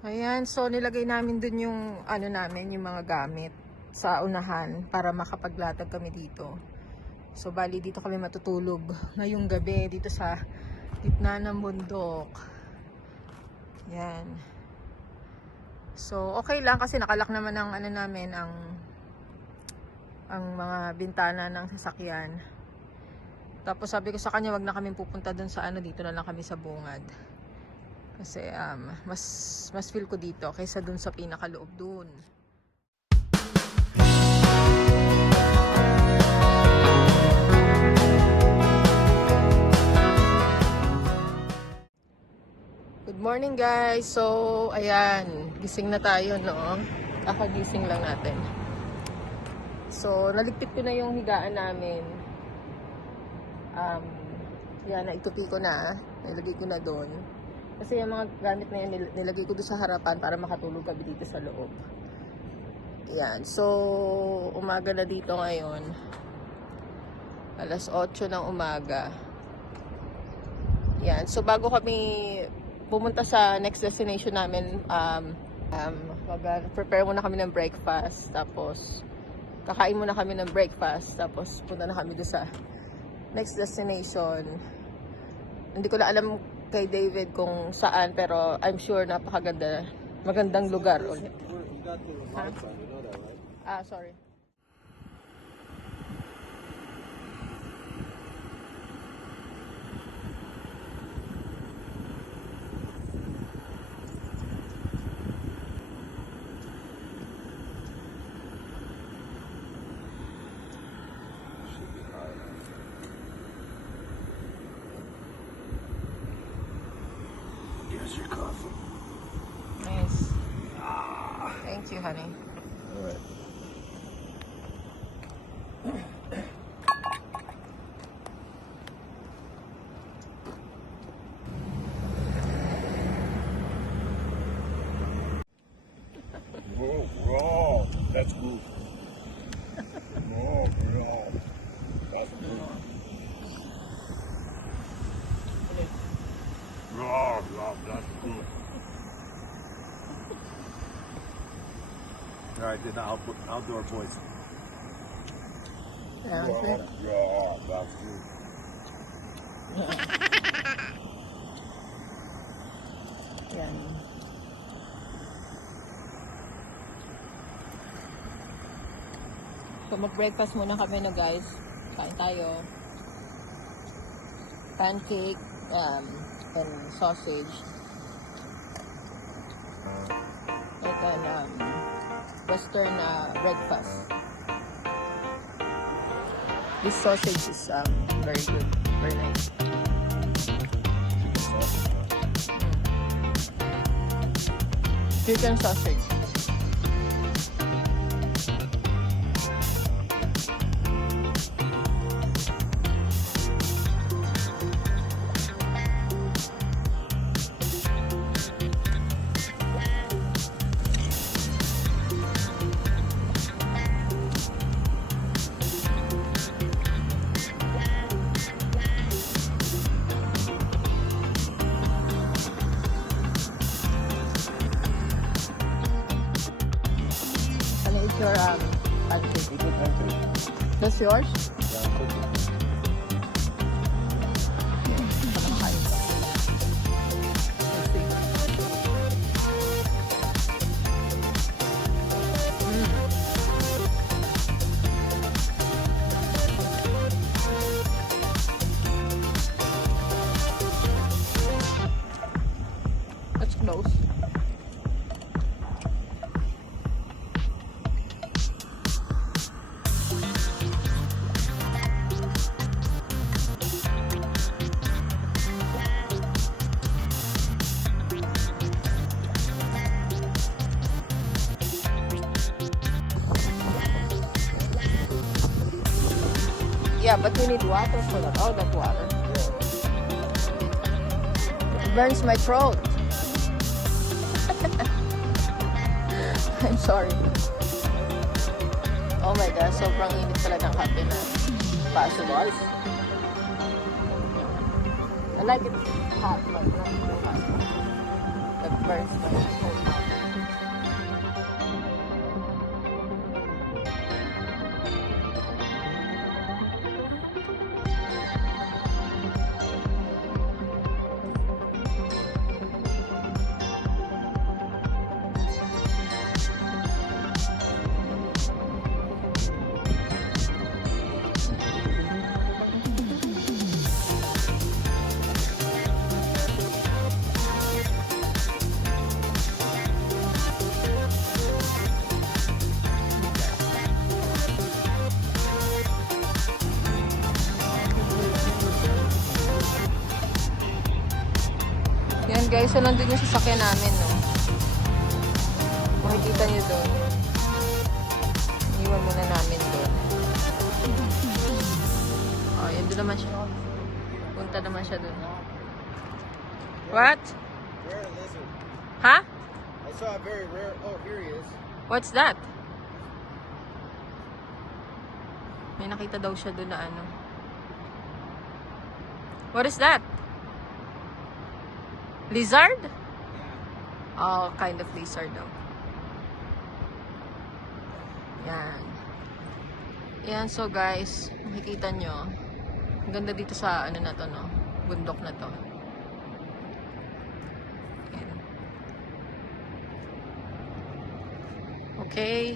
Ayan, so nilagay namin dun yung ano namin, yung mga gamit sa unahan para makapaglatag kami dito. So bali dito kami matutulog ngayong gabi dito sa gitna ng bundok. Yan. So okay lang kasi nakalak naman ang ano namin ang mga bintana ng sasakyan. Tapos sabi ko sa kanya wag na kami pupunta dun sa ano, dito na lang kami sa bungad. Kasi mas feel ko dito kaysa dun sa pinakaloob dun. Good morning guys. So ayan, gising na tayo no. Kakagising lang natin. So naligpit ko na yung higaan namin. Yan, naitupi ko na. Nilagay ko na doon. Kasi yung mga gamit na yan, nilagay ko doon sa harapan para makatulog kami dito sa loob. Yan. So, umaga na dito ngayon. Alas 8 ng umaga. Yan. So, bago kami pumunta sa next destination namin, prepare muna kami ng breakfast. Tapos, kakain muna kami ng breakfast. Tapos, punta na kami doon sa next destination. Hindi ko na alam kay David kung saan, pero I'm sure napakaganda. Magandang lugar ulit. Sorry. Here's your coffee. Nice. Thank you, honey. All right. Whoa, raw. That's good. Raw. That's good. Raw, that's good. All right, then outdoor voice. Yeah, Raw, that's good. yan. So mag-breakfast muna kami na guys. Kain tayo. Pancake and sausage. And then western breakfast. This sausage is very good. Very nice. Chicken sausage. Ano is your pancake? That's yours? That's close. Yeah, but we need water for that. Oh, that water. It burns my throat. I'm sorry. Oh my God, sobrang init pala ng kape na possible. I like it hot, but not too hot. That burns my throat. guys, so nandun yung sasakyan namin, no? Makikita nyo doon. Iwan muna namin doon. Oh, yun doon naman siya. Punta naman siya doon. What? Rare lizard. Ha? I saw a very rare. Oh, here he is. What's that? May nakita daw siya doon na ano. What is that? Lizard? Oh, kind of lizard daw. Yan. Yan, so guys, makikita nyo. Ang ganda dito sa ano na to, no? Bundok na to. Yan. Okay.